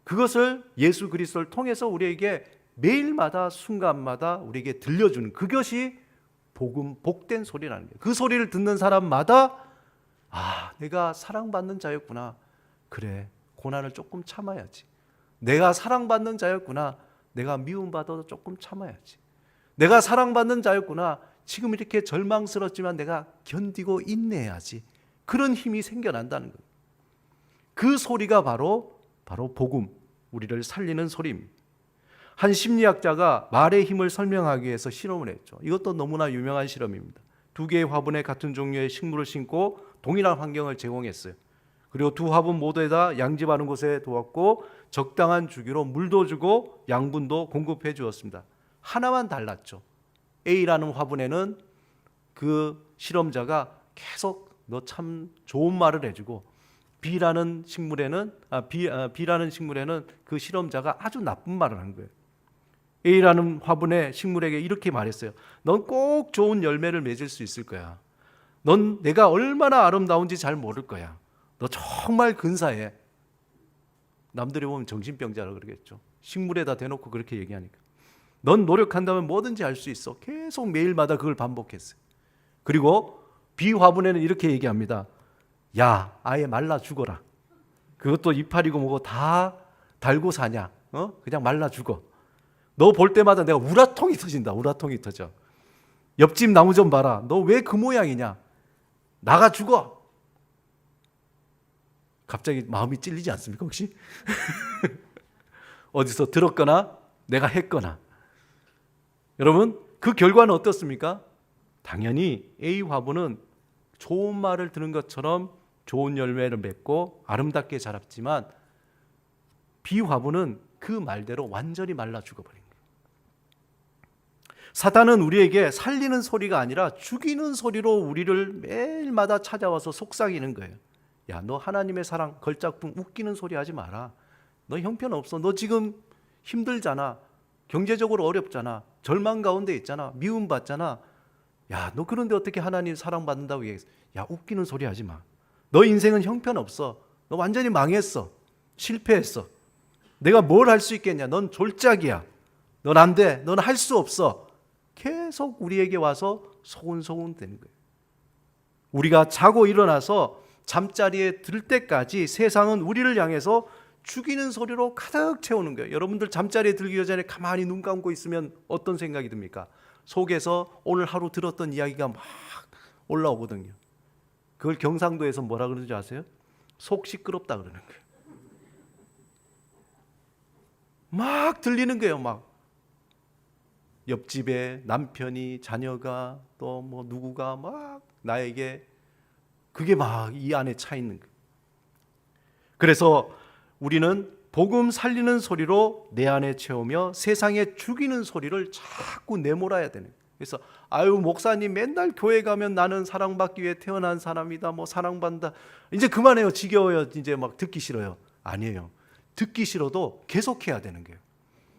그것을 예수 그리스도를 통해서 우리에게 매일마다 순간마다 우리에게 들려주는 그것이 복음, 복된 소리라는 거예요. 그 소리를 듣는 사람마다 내가 사랑받는 자였구나. 그래, 고난을 조금 참아야지. 내가 사랑받는 자였구나. 내가 미움받아도 조금 참아야지. 내가 사랑받는 자였구나. 지금 이렇게 절망스럽지만 내가 견디고 인내해야지. 그런 힘이 생겨난다는 거예요. 그 소리가 바로 복음, 우리를 살리는 소리입니다. 한 심리학자가 말의 힘을 설명하기 위해서 실험을 했죠. 이것도 너무나 유명한 실험입니다. 두 개의 화분에 같은 종류의 식물을 심고 동일한 환경을 제공했어요. 그리고 두 화분 모두에다 양지바른 곳에 두었고 적당한 주기로 물도 주고 양분도 공급해 주었습니다. 하나만 달랐죠. A라는 화분에는 그 실험자가 계속 너 참 좋은 말을 해주고 B라는 식물에는 그 실험자가 아주 나쁜 말을 한 거예요. A라는 화분의 식물에게 이렇게 말했어요. 넌 꼭 좋은 열매를 맺을 수 있을 거야. 넌 내가 얼마나 아름다운지 잘 모를 거야. 너 정말 근사해. 남들이 보면 정신병자라 그러겠죠. 식물에다 대놓고 그렇게 얘기하니까. 넌 노력한다면 뭐든지 할 수 있어. 계속 매일마다 그걸 반복했어요. 그리고 B 화분에는 이렇게 얘기합니다. 야, 아예 말라 죽어라. 그것도 이파리고 뭐고 다 달고 사냐? 그냥 말라 죽어. 너 볼 때마다 내가 우라통이 터진다. 우라통이 터져. 옆집 나무 좀 봐라. 너 왜 그 모양이냐? 나가 죽어. 갑자기 마음이 찔리지 않습니까 혹시? 어디서 들었거나 내가 했거나. 여러분 그 결과는 어떻습니까? 당연히 A 화분은 좋은 말을 들은 것처럼 좋은 열매를 맺고 아름답게 자랐지만 B 화분은 그 말대로 완전히 말라 죽어버린 거예요. 사탄은 우리에게 살리는 소리가 아니라 죽이는 소리로 우리를 매일마다 찾아와서 속삭이는 거예요. 야, 너 하나님의 사랑 걸작품 웃기는 소리 하지 마라. 너 형편없어. 너 지금 힘들잖아. 경제적으로 어렵잖아. 절망 가운데 있잖아. 미움받잖아. 야, 너 그런데 어떻게 하나님 사랑받는다고 얘기했어? 야, 웃기는 소리 하지 마. 너 인생은 형편없어. 너 완전히 망했어. 실패했어. 내가 뭘 할 수 있겠냐? 넌 졸작이야. 넌 안 돼. 넌 할 수 없어. 계속 우리에게 와서 소곤소곤 되는 거예요. 우리가 자고 일어나서 잠자리에 들 때까지 세상은 우리를 향해서 죽이는 소리로 가득 채우는 거예요. 여러분들 잠자리에 들기 전에 가만히 눈 감고 있으면 어떤 생각이 듭니까? 속에서 오늘 하루 들었던 이야기가 막 올라오거든요. 그걸 경상도에서 뭐라 그러는지 아세요? 속 시끄럽다 그러는 거예요. 막 들리는 거예요. 막 옆집에 남편이, 자녀가, 또 뭐 누구가 막 나에게, 그게 막 이 안에 차 있는 거예요. 그래서 우리는 복음 살리는 소리로 내 안에 채우며 세상에 죽이는 소리를 자꾸 내몰아야 되는 거예요. 그래서 아유, 목사님 맨날 교회 가면 나는 사랑받기 위해 태어난 사람이다, 뭐 사랑받는다, 이제 그만해요, 지겨워요, 이제 막 듣기 싫어요. 아니에요. 듣기 싫어도 계속해야 되는 거예요.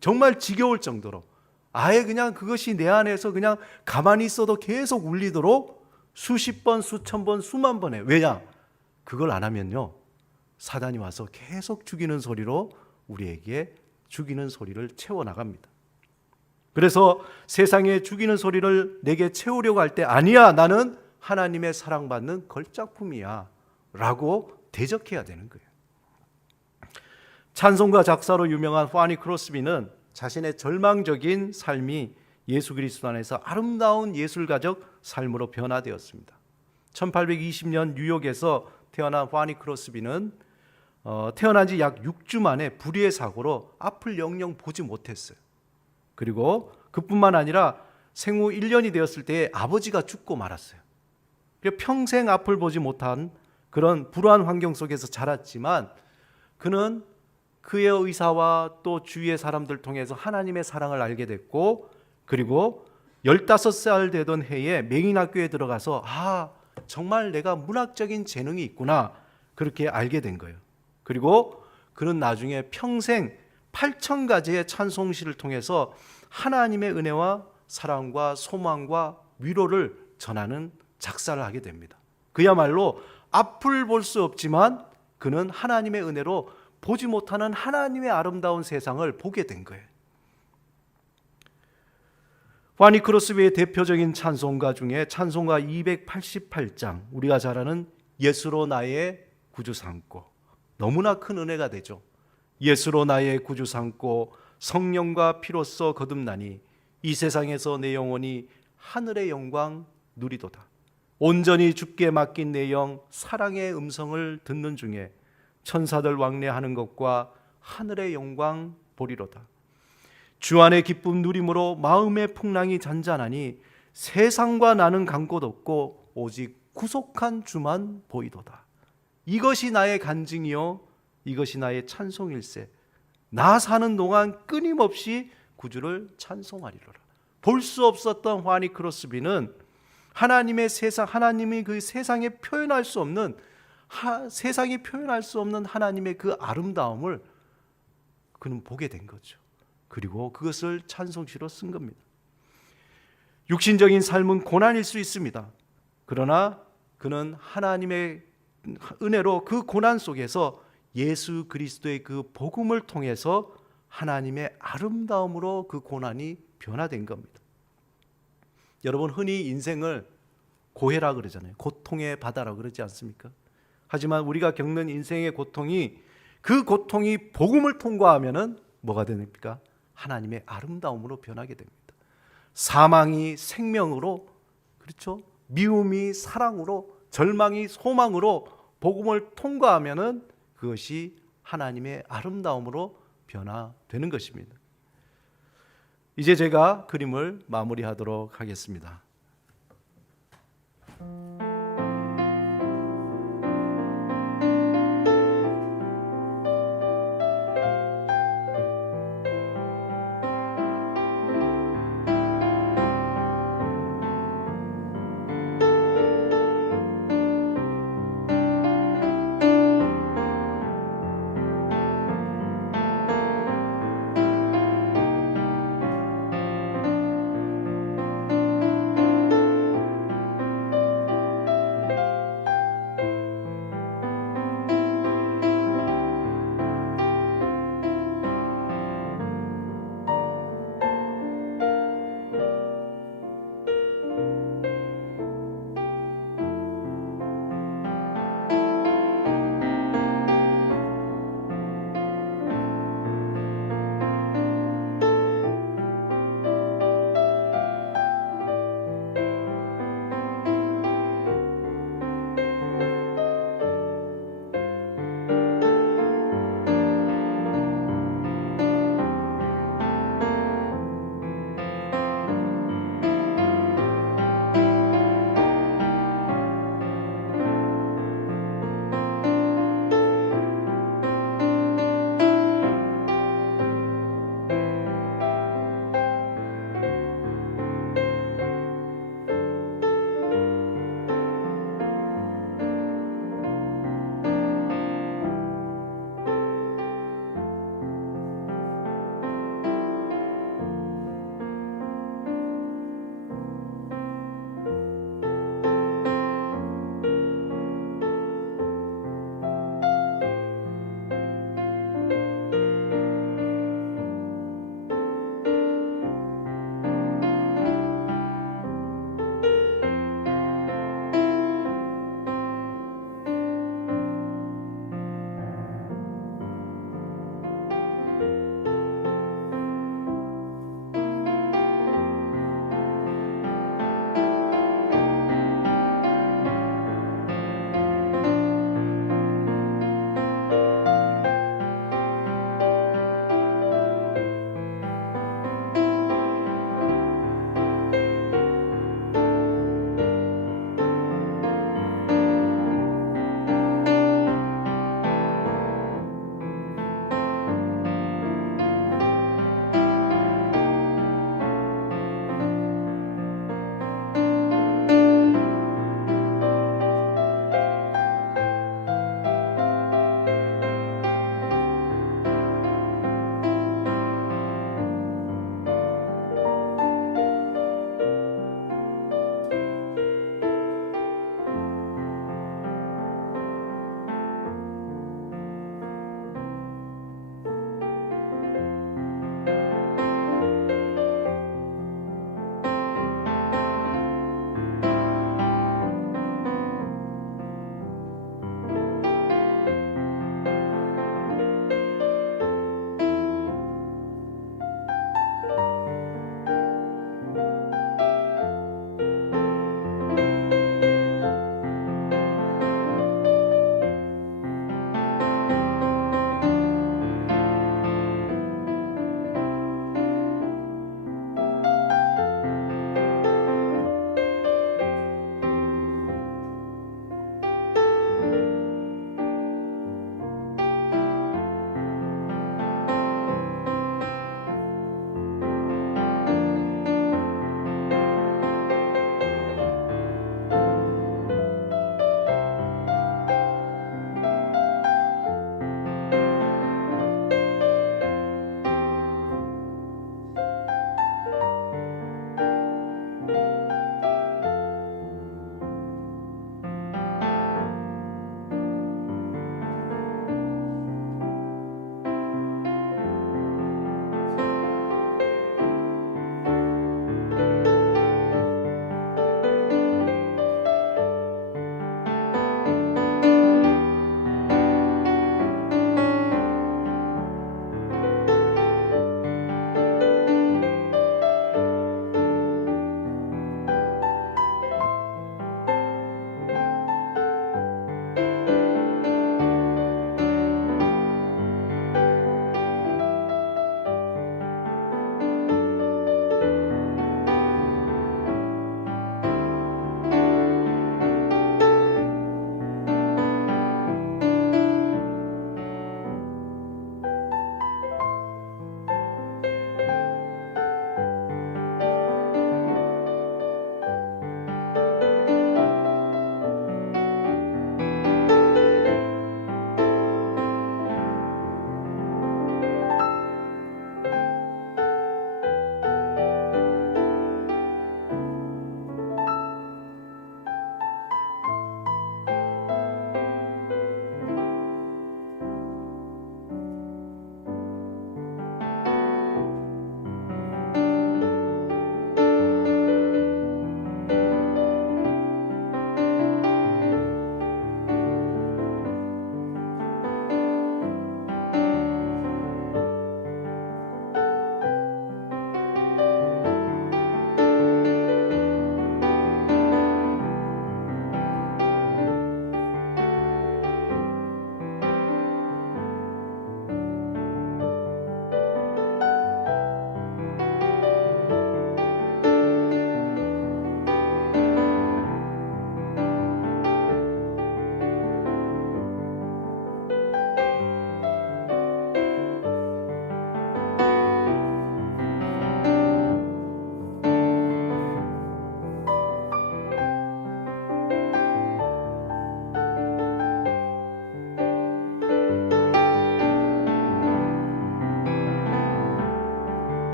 정말 지겨울 정도로 아예 그냥 그것이 내 안에서 그냥 가만히 있어도 계속 울리도록 수십 번, 수천 번, 수만 번 해요. 왜냐? 그걸 안 하면요, 사단이 와서 계속 죽이는 소리로 우리에게 죽이는 소리를 채워나갑니다. 그래서 세상에 죽이는 소리를 내게 채우려고 할 때, 아니야, 나는 하나님의 사랑받는 걸작품이야 라고 대적해야 되는 거예요. 찬송가 작사로 유명한 파니 크로스비는 자신의 절망적인 삶이 예수 그리스도 안에서 아름다운 예술가적 삶으로 변화되었습니다. 1820년 뉴욕에서 태어난 파니 크로스비는 태어난 지 약 6주 만에 불의의 사고로 앞을 영영 보지 못했어요. 그리고 그뿐만 아니라 생후 1년이 되었을 때에 아버지가 죽고 말았어요. 평생 앞을 보지 못한 그런 불우한 환경 속에서 자랐지만 그는 그의 의사와 또 주위의 사람들 통해서 하나님의 사랑을 알게 됐고, 그리고 15살 되던 해에 맹인학교에 들어가서 정말 내가 문학적인 재능이 있구나, 그렇게 알게 된 거예요. 그리고 그는 나중에 평생 8,000가지의 찬송시를 통해서 하나님의 은혜와 사랑과 소망과 위로를 전하는 작사를 하게 됩니다. 그야말로 앞을 볼 수 없지만 그는 하나님의 은혜로 보지 못하는 하나님의 아름다운 세상을 보게 된 거예요. 파니 크로스비의 대표적인 찬송가 중에 찬송가 288장, 우리가 잘 아는 예수로 나의 구주 삼고, 너무나 큰 은혜가 되죠. 예수로 나의 구주 삼고 성령과 피로써 거듭나니 이 세상에서 내 영혼이 하늘의 영광 누리도다. 온전히 주께 맡긴 내 영 사랑의 음성을 듣는 중에 천사들 왕래하는 것과 하늘의 영광 보리로다. 주 안의 기쁨 누림으로 마음의 풍랑이 잔잔하니 세상과 나는 간 곳 없고 오직 구속한 주만 보이도다. 이것이 나의 간증이요 이것이 나의 찬송일세. 나 사는 동안 끊임없이 구주를 찬송하리로라. 볼 수 없었던 파니 크로스비는 하나님의 세상, 하나님이 그 세상에 표현할 수 없는, 세상이 표현할 수 없는 하나님의 그 아름다움을 그는 보게 된 거죠. 그리고 그것을 찬송시로 쓴 겁니다. 육신적인 삶은 고난일 수 있습니다. 그러나 그는 하나님의 은혜로 그 고난 속에서 예수 그리스도의 그 복음을 통해서 하나님의 아름다움으로 그 고난이 변화된 겁니다. 여러분, 흔히 인생을 고해라 그러잖아요. 고통의 바다라고 그러지 않습니까? 하지만 우리가 겪는 인생의 고통이, 그 고통이 복음을 통과하면은 뭐가 됩니까? 하나님의 아름다움으로 변하게 됩니다. 사망이 생명으로, 그렇죠? 미움이 사랑으로, 절망이 소망으로 복음을 통과하면은 그것이 하나님의 아름다움으로 변화되는 것입니다. 이제 제가 그림을 마무리하도록 하겠습니다.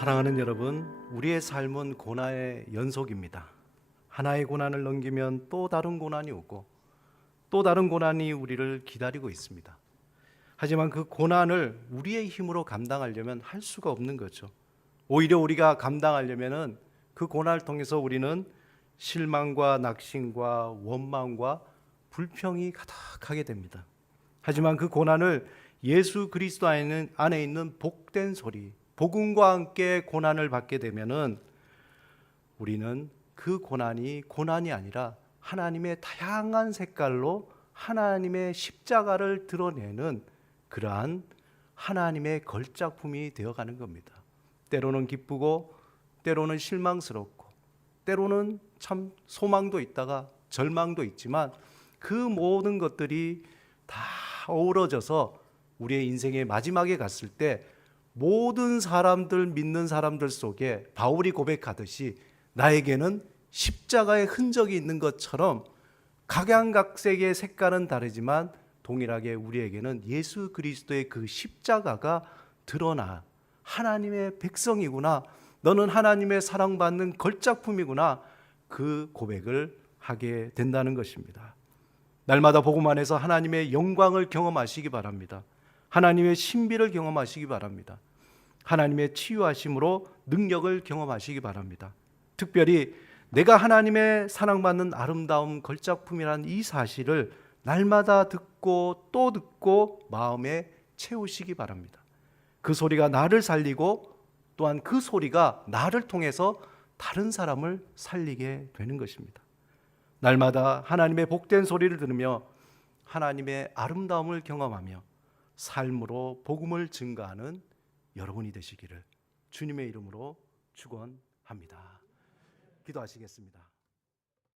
사랑하는 여러분, 우리의 삶은 고난의 연속입니다. 하나의 고난을 넘기면 또 다른 고난이 오고 또 다른 고난이 우리를 기다리고 있습니다. 하지만 그 고난을 우리의 힘으로 감당하려면 할 수가 없는 거죠. 오히려 우리가 감당하려면은 그 고난을 통해서 우리는 실망과 낙심과 원망과 불평이 가득하게 됩니다. 하지만 그 고난을 예수 그리스도 안에 있는 복된 소리, 복음과 함께 고난을 받게 되면은 우리는 그 고난이 아니라 하나님의 다양한 색깔로 하나님의 십자가를 드러내는 그러한 하나님의 걸작품이 되어가는 겁니다. 때로는 기쁘고 때로는 실망스럽고 때로는 참 소망도 있다가 절망도 있지만 그 모든 것들이 다 어우러져서 우리의 인생의 마지막에 갔을 때 모든 사람들, 믿는 사람들 속에 바울이 고백하듯이 나에게는 십자가의 흔적이 있는 것처럼 각양각색의 색깔은 다르지만 동일하게 우리에게는 예수 그리스도의 그 십자가가 드러나 하나님의 백성이구나, 너는 하나님의 사랑받는 걸작품이구나, 그 고백을 하게 된다는 것입니다. 날마다 복음 안에서 하나님의 영광을 경험하시기 바랍니다. 하나님의 신비를 경험하시기 바랍니다. 하나님의 치유하심으로 능력을 경험하시기 바랍니다. 특별히 내가 하나님의 사랑받는 아름다운 걸작품이라는 이 사실을 날마다 듣고 또 듣고 마음에 채우시기 바랍니다. 그 소리가 나를 살리고 또한 그 소리가 나를 통해서 다른 사람을 살리게 되는 것입니다. 날마다 하나님의 복된 소리를 들으며 하나님의 아름다움을 경험하며 삶으로 복음을 증거하는 여러분이 되시기를 주님의 이름으로 축원합니다. 기도하시겠습니다.